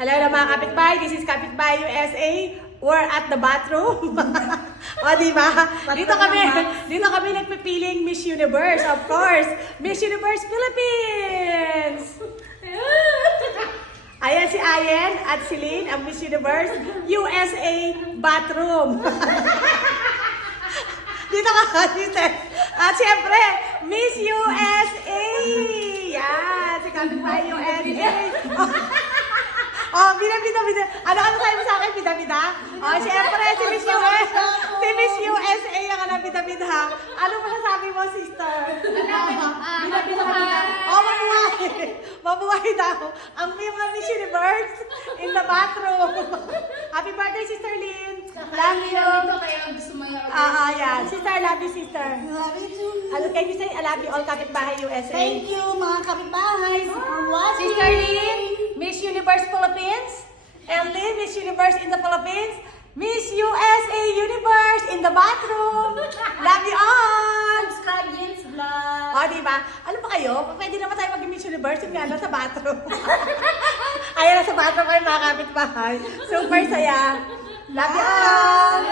Hello na mga kapitbahay, this is Kapitbahay USA. We're at the bathroom. O, diba? Dito kami nagpipiling Miss Universe, of course. Miss Universe Philippines! Ayan si Ayen at si Lynn, ang Miss Universe USA bathroom. Dito ka, sister. At siyempre, Miss USA! Yan, si Kapitbahay USA. Oh, bida. Ano tayo mo sa akin, bida? Oh, siyempre, si Miss USA. Si Miss USA ang alam, bida. Ano masasabi mo, sister? Bida. Oh, mabuhay daw. Ang mga Miss Universe in the bathroom. Happy birthday, Sister Lynn. Love you. Yan. Sister, love you, sister. Love you too. Ano can you say? I love you all, Kapitbahay USA. Thank you, mga kapitbahay, for watching. Sister Lynn, Miss Universe Philippines. And Lynn, Miss Universe in the Philippines. Miss USA Universe in the bathroom. Love you all. Subscribe Yin's Vlog. O, diba? Ano pa kayo? Pwede naman tayo mag-Miss Universe. Yung nga, nasa bathroom. Ayan, nasa bathroom kayo mga kapitbahay. Super saya. Love you all.